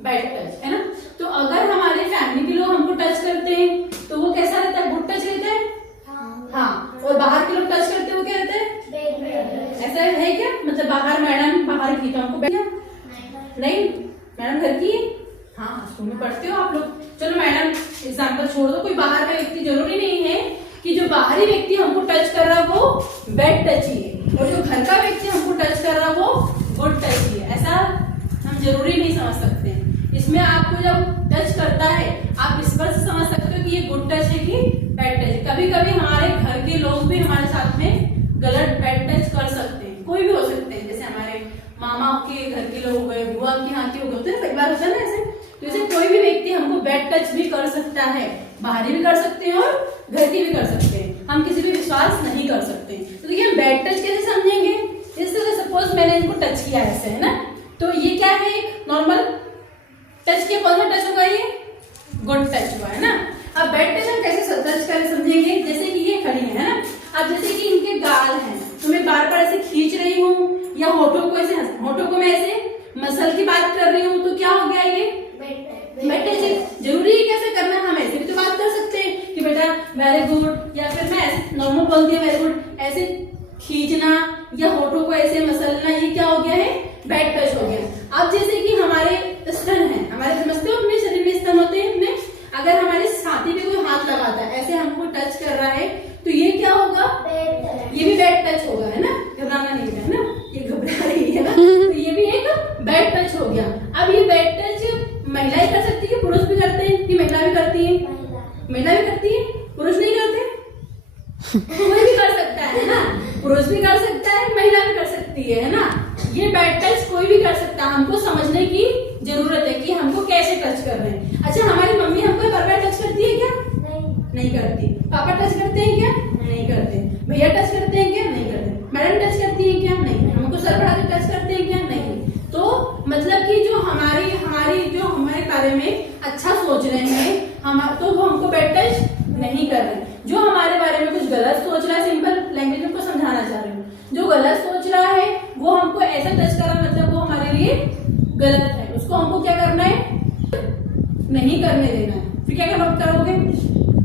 Bad touch, है ना। तो अगर हमारे फैमिली के लोग हमको टच करते हैं तो वो कैसा रहता है, गुड टच रहता है। हाँ, और बाहर के लोग टच करते हैं वो क्या रहता है, ऐसा है क्या, मतलब बाहर मैडम बाहर की तो हमको नहीं, मैडम घर की, हाँ स्कूल में पढ़ते हो आप लोग। चलो मैडम एग्जाम्पल छोड़ दो, कोई बाहर का व्यक्ति, जरूरी नहीं है कि जो बाहरी व्यक्ति हमको टच कर रहा वो बैड टच ही है और जो घर का व्यक्ति हमको टच कर रहा वो गुड टच ही है, ऐसा हम जरूरी नहीं समझ सकते हैं। इसमें आपको जब टच करता है आप इस पर से समझ सकते हो कि ये गुड टच है कि बैड टच है। कभी कभी हमारे घर के लोग भी हमारे साथ में गलत बैड टच कर सकते हैं, कोई भी हो सकते हैं, जैसे हमारे मामा के घर के लोग हो गए, बुआ के यहाँ के हो गए, तो कई बार होता है ना ऐसे। तो ऐसे कोई भी व्यक्ति हमको बैड टच भी कर सकता है, बाहरी भी कर सकते हैं और घर की भी कर सकते हैं, हम किसी भी विश्वास नहीं कर सकते। तो देखिए हम बैड टच कैसे समझेंगे, इस तरह सपोज मैंने इनको टच किया ऐसे, है ना, तो ये क्या है, एक नॉर्मल टच किया, कौन सा टच होगा, ये गुड टच हुआ, है ना। अब बैड टच हम कैसे टच कर समझेंगे, जैसे कि ये खड़ी है ना, अब जैसे कि इनके गाल हैं तो मैं बार बार ऐसे खींच रही हूँ या होठों को ऐसे, होठों को मैं ऐसे मसल की बात कर रही हूँ, तो क्या हो गया, ये बैड टच है। जरूरी है कैसे करना, हम ऐसे भी तो बात कर सकते हैं कि बेटा वेरी गुड, या फिर मैं ऐसे नॉर्मल बोल दिया वेरी गुड, ऐसे खींचना या होठों को ऐसे मसलना, ये क्या हो गया है, बैड टच हो गया। अब जैसे कि हमारे स्तन है, हमारे समझते हो अपने शरीर में स्तन होते हैं अपने, अगर हमारे छाती पे कोई हाथ लगाता है ऐसे हमको टच कर रहा है तो ये क्या होगा, ये भी बैड टच होगा, है ना, घबराना नहीं है ना, ये घबरा रही है ना, तो ये भी एक बैड टच हो गया। अब ये बैड टच महिला ही कर सकती है, पुरुष भी करते हैं कि महिला भी करती है, महिला भी करती है, पुरुष नहीं करते, कोई भी कर सकता है ना, पुरुष भी कर सकता है, महिला भी कर सकती है ना। ये बैड टच कोई भी कर सकता है, हमको समझने की जरूरत है कि हमको कैसे टच कर रहे हैं। अच्छा हमारी मम्मी हमको बार बार टच करती है क्या, नहीं करती। पापा टच करते हैं क्या, नहीं करते। भैया टच करते हैं क्या, नहीं करते। मैडम टच करती है क्या, नहीं। हमको सर बढ़ा के टच करते हैं क्या, नहीं। तो मतलब कि जो हमारी जो हमारे बारे में अच्छा सोच रहे हैं हम, तो वो हमको बैड टच नहीं कर रहे। जो हमारे बारे में कुछ गलत सोच रहा है, सिंपल लैंग्वेज में समझाना चाह रही हूँ, जो गलत सोच रहा है वो हमको ऐसा टच कर रहा, मतलब वो हमारे लिए गलत है, उसको हमको क्या करना है, नहीं करने देना है। फिर क्या करोगे,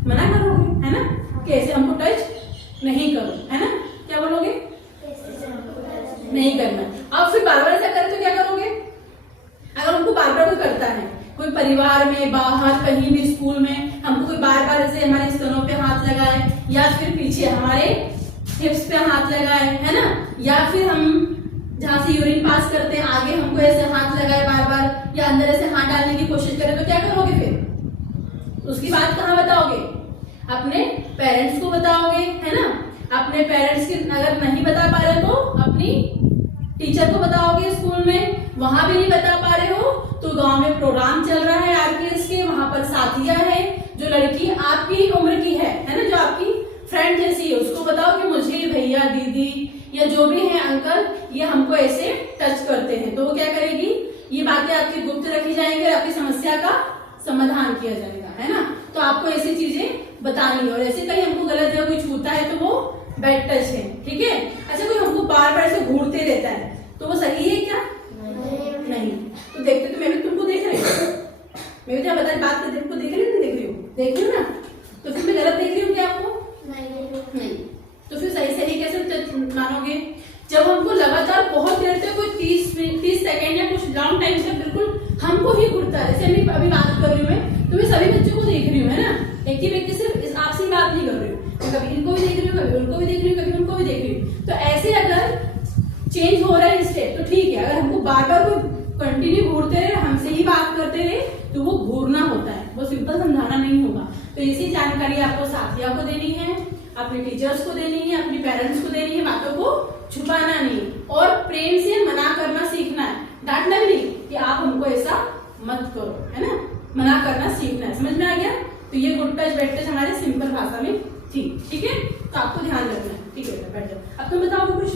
मना करोगे, है ना, कैसे हमको टच नहीं करो, है ना, क्या बोलोगे, नहीं करना। अब फिर बार बार ऐसा करे तो क्या करोगे, अगर हमको बार बार कोई करता है, कोई परिवार में, बाहर, कहीं भी, स्कूल में, हमको कोई बार बार ऐसे हमारे स्तनों पे हाथ लगाए या फिर पीछे हमारे हिप्स पे हाथ लगाए, है ना, या फिर हम जहाँ से यूरिन पास करते हैं आगे हमको ऐसे हाथ लगाए बार बार, या अंदर ऐसे हाथ डालने की कोशिश करें, तो क्या करोगे, फिर उसकी बात कहाँ बताओगे, अपने पेरेंट्स को बताओगे, है ना। अपने पेरेंट्स की अगर नहीं बता पा रहे तो अपनी टीचर को बताओगे, स्कूल में वहां भी नहीं बता पा रहे हो तो गांव में प्रोग्राम चल रहा है आरपीएस के, वहां पर साथिया है, जो लड़की आपकी उम्र की है ना, जो आपकी फ्रेंड जैसी है, उसको बताओ कि मुझे भैया, दीदी या जो भी है अंकल, ये हमको ऐसे टच करते हैं। तो वो क्या करेगी, ये बातें आपकी गुप्त रखी जाएंगी और आपकी समस्या का समाधान किया जाएगा, है ना। तो आपको ऐसी चीजें बतानी है, और ऐसे कहीं हमको गलत जगह कोई छूता है तो वो बैड टच है, ठीक है। अच्छा कोई हमको बार बार ऐसे घूरते रहता है तो वो सही है क्या, नहीं। तो देखते तो मैं भी तुमको देख रही हूँ, मैं भी जब बता बात करते तुमको देख रही हूँ, देख रही हूँ ना, तो फिर मैं गलत देख रही हूँ क्या आपको, नहीं। तो फिर सही कैसे मानोगे, जब हमको लगातार बहुत देर तक कोई 30 सेकंड या कुछ लॉन्ग टाइम तक बिल्कुल हमको ही घूरता है, जैसे मैं अभी बात कर रही हूँ, मैं तो मैं सभी बच्चों को देख रही हूँ, है ना, एक ही व्यक्ति सिर्फ आपसे बात नहीं कर रही हूँ, कभी इनको भी देख रही हूँ, कभी उनको भी देख रही हूँ, कभी उनको भी देख रही हूँ। तो ऐसे अगर चेंज हो रहा है स्टेप तो ठीक है, अगर हमको बार बार कोई कंटिन्यू घूरते रहे, हमसे ही बात करते रहे, तो वो घूरना होता है, वो सिंपल समझाना नहीं होगा। तो इसी जानकारी आपको साथिया को देनी है, अपने टीचर्स को देनी है, अपने पेरेंट्स को देनी है, बातों को छुपाना नहीं, और प्रेम से मना करना सीखना है, डांटना भी नहीं कि आप हमको ऐसा मत करो, है ना, मना करना सीखना है। समझ में आ गया। तो ये गुड टच बैड टच हमारे सिंपल भाषा में थी, ठीक है, तो आपको ध्यान रखना है, ठीक है। बैठ जाओ, अब तुम बताओ कुछ।